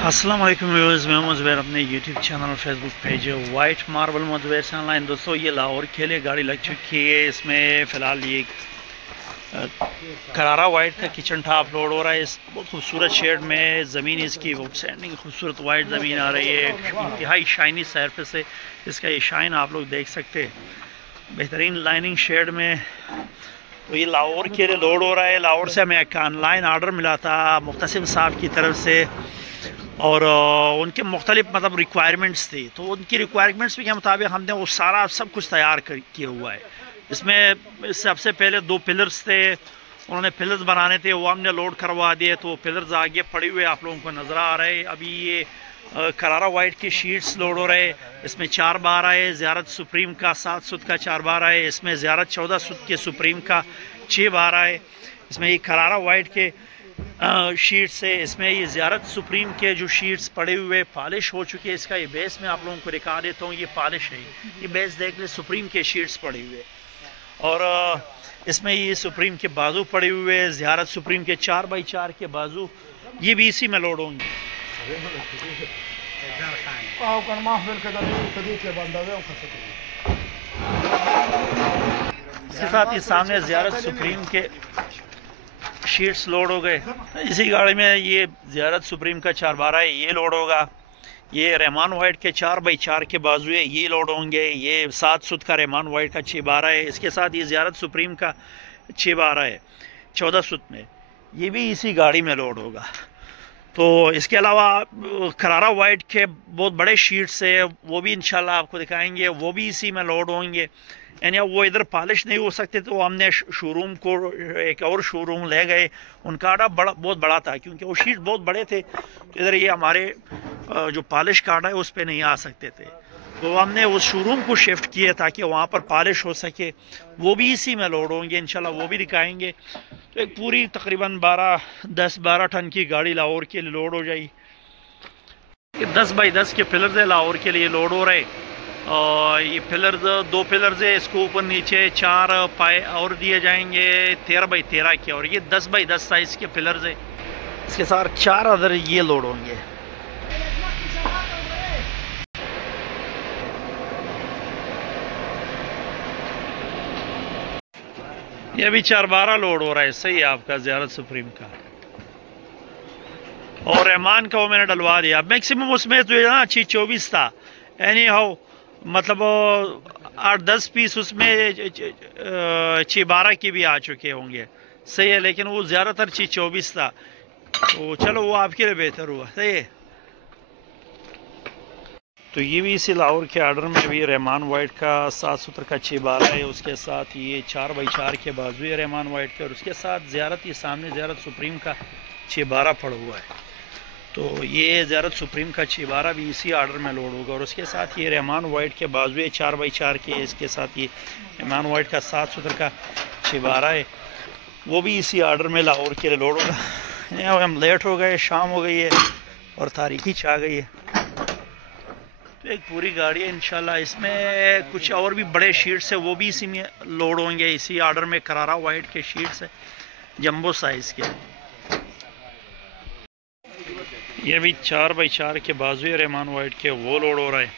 अस्सलाम वालेकुम व्यूअर्स, मैं मोहम्मद ज़ुबैर अपने यूट्यूब चैनल और Facebook page white marble Mohammad Zubair से ऑनलाइन। दोस्तों, ये लाहौर के लिए गाड़ी लग चुकी है। इसमें फ़िलहाल ये करारा वाइट का किचन टॉप लोड हो रहा है। इस बहुत खूबसूरत शेड में ज़मीन इसकी आउटस्टैंडिंग खूबसूरत वाइट ज़मीन आ रही है। इंतहाई शाइनी सरफेस है इसका, ये शाइन आप लोग देख सकते हैं बेहतरीन लाइनिंग शेड में। तो ये लाहौर के लिए लोड हो रहा है। लाहौर से हमें एक ऑनलाइन आर्डर मिला था मुख्तसिम साहब की तरफ से, और उनके मुख्तलिफ मतलब रिक्वायरमेंट्स थी। तो उनकी रिक्वायरमेंट्स के मुताबिक हमने वो सारा सब कुछ तैयार किया हुआ है। इसमें सबसे पहले 2 पिलर्स थे, उन्होंने पिलर्स बनाने थे, वो हमने लोड करवा दिए। तो पिलर्स आगे पड़े हुए आप लोगों को नज़र आ रहे हैं। अभी ये करारा वाइट की शीट्स लोड हो रहे हैं। इसमें 4 बार आए, ज़ियारत सुप्रीम का 7 सुत का 4 बार आए। इसमें ज़ियारत 14 सुत के सुप्रीम का 6 बार आए। इसमें ये करारा वाइट के शीट्स है। इसमें ये ज़ियारत सुप्रीम के जो शीट्स पड़े हुए पॉलिश हो चुके हैं। इसका ये बेस मैं आप लोगों को दिखा देता हूँ, ये पॉलिश है। ये बेस देख ले, सुप्रीम के शीट्स पड़े हुए। और इसमें ये सुप्रीम के बाजू पड़े हुए, ज़ियारत सुप्रीम के 4x4 के बाजू, ये भी इसी में लोड होंगे। इसके साथ ही सामने ज़ियारत सुप्रीम के शीट्स लोड हो गए। इसी गाड़ी में ये ज़ियारत सुप्रीम का 4 बार है, ये लोड होगा। ये रहमान वाइट के 4x4 के बाजू है, ये लोड होंगे। ये 7 सुत का रहमान वाइट का 6 बार है। इसके साथ ये ज़ियारत सुप्रीम का 6 बार है 14 सुत में, ये भी इसी गाड़ी में लोड होगा। तो इसके अलावा करारा वाइट के बहुत बड़े शीट्स है, वो भी इंशाल्लाह आपको दिखाएंगे, वो भी इसी में लोड होंगे। यानी वो इधर पॉलिश नहीं हो सकते, तो हमने शोरूम को एक और शोरूम ले गए। उनका आटा बहुत बड़ा था, क्योंकि वो शीट बहुत बड़े थे। तो इधर ये हमारे जो पॉलिश का आटा है उस पर नहीं आ सकते थे, तो हमने उस शोरूम को शिफ्ट किया ताकि वहाँ पर पॉलिश हो सके। वो भी इसी में लोड होंगे इंशाल्लाह, वो भी दिखाएंगे। तो एक पूरी तकरीबन 10-12 टन की गाड़ी लाहौर के लिए लोड हो जाएगी। 10x10 के पिलर्स है लाहौर के लिए लोड हो रहे। और ये पिलर्स 2 पिलर्स है, इसको ऊपर नीचे 4 पाए और दिए जाएंगे 13x13 के, और ये 10x10 साइज़ के पिलर्स है। इसके साथ 4 अदर ये लोड होंगे। ये भी 4-12 लोड हो रहा है, सही है आपका ज़ियारत सुप्रीम का। और रहमान का वो मैंने डलवा दिया। मैक्सिमम उसमें तो ना 24 था, एनी हाउ मतलब 8-10 पीस उसमें 6-12 के भी आ चुके होंगे, सही है। लेकिन वो ज़्यादातर 24 था, तो चलो वो आपके लिए बेहतर हुआ, सही है। तो ये भी इसी लाहौर के आर्डर में भी रहमान वाइट का 7 सूत्र का 6 बार है। उसके साथ ये 4x4 के बाजू है रहमान वाइट के, और उसके साथ ज़ियारत ये सामने ज़ियारत सुप्रीम का 6 बार पड़ा हुआ है। तो ये ज़ियारत सुप्रीम का 6 बार भी इसी आर्डर में लोड होगा। और उसके साथ ये रहमान वाइट के बाजू है 4x4 के, इसके साथ ये रहमान वाइट का 7 सूत्र का 6 बार है, वो भी इसी आर्डर में लाहौर के लिए लोड होगा। हम लेट हो गए, शाम हो गई है और तारीखी छा गई है। तो एक पूरी गाड़ी है इंशाल्लाह। इसमें कुछ और भी बड़े शीट्स है, वो भी इसी में लोड होंगे, इसी आर्डर में। करारा वाइट के शीट्स है जंबो साइज़ के। ये भी 4x4 के बाजू है रहमान वाइट के, वो लोड हो रहा है।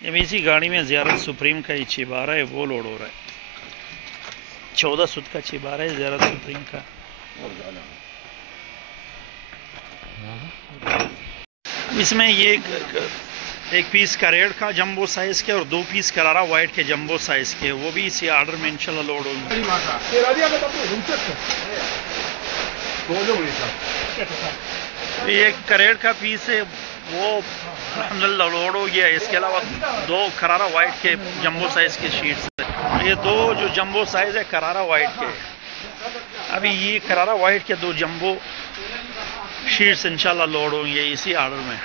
ये भी इसी गाड़ी में ज़ियारत सुप्रीम का 6 बार है, वो लोड हो रहा है। 14 सुत का 6 बार है ज़ियारत सुप्रीम का। इसमें ये एक पीस करेड़ का जंबो साइज़ के और 2 पीस करारा वाइट के जंबो साइज़ के, वो भी इसी आर्डर में इंशाल्लाह लोड होंगे। एक करेड़ का पीस है, वो अल्हम्दुलिल्लाह लोड हो गया है। इसके अलावा 2 करारा वाइट के जंबो साइज़ के शीट्स है। ये 2 जो जंबो साइज़ है करारा वाइट के, अभी ये करारा वाइट के 2 जंबो शीट्स इंशाल्लाह लोड होंगे इसी आर्डर में।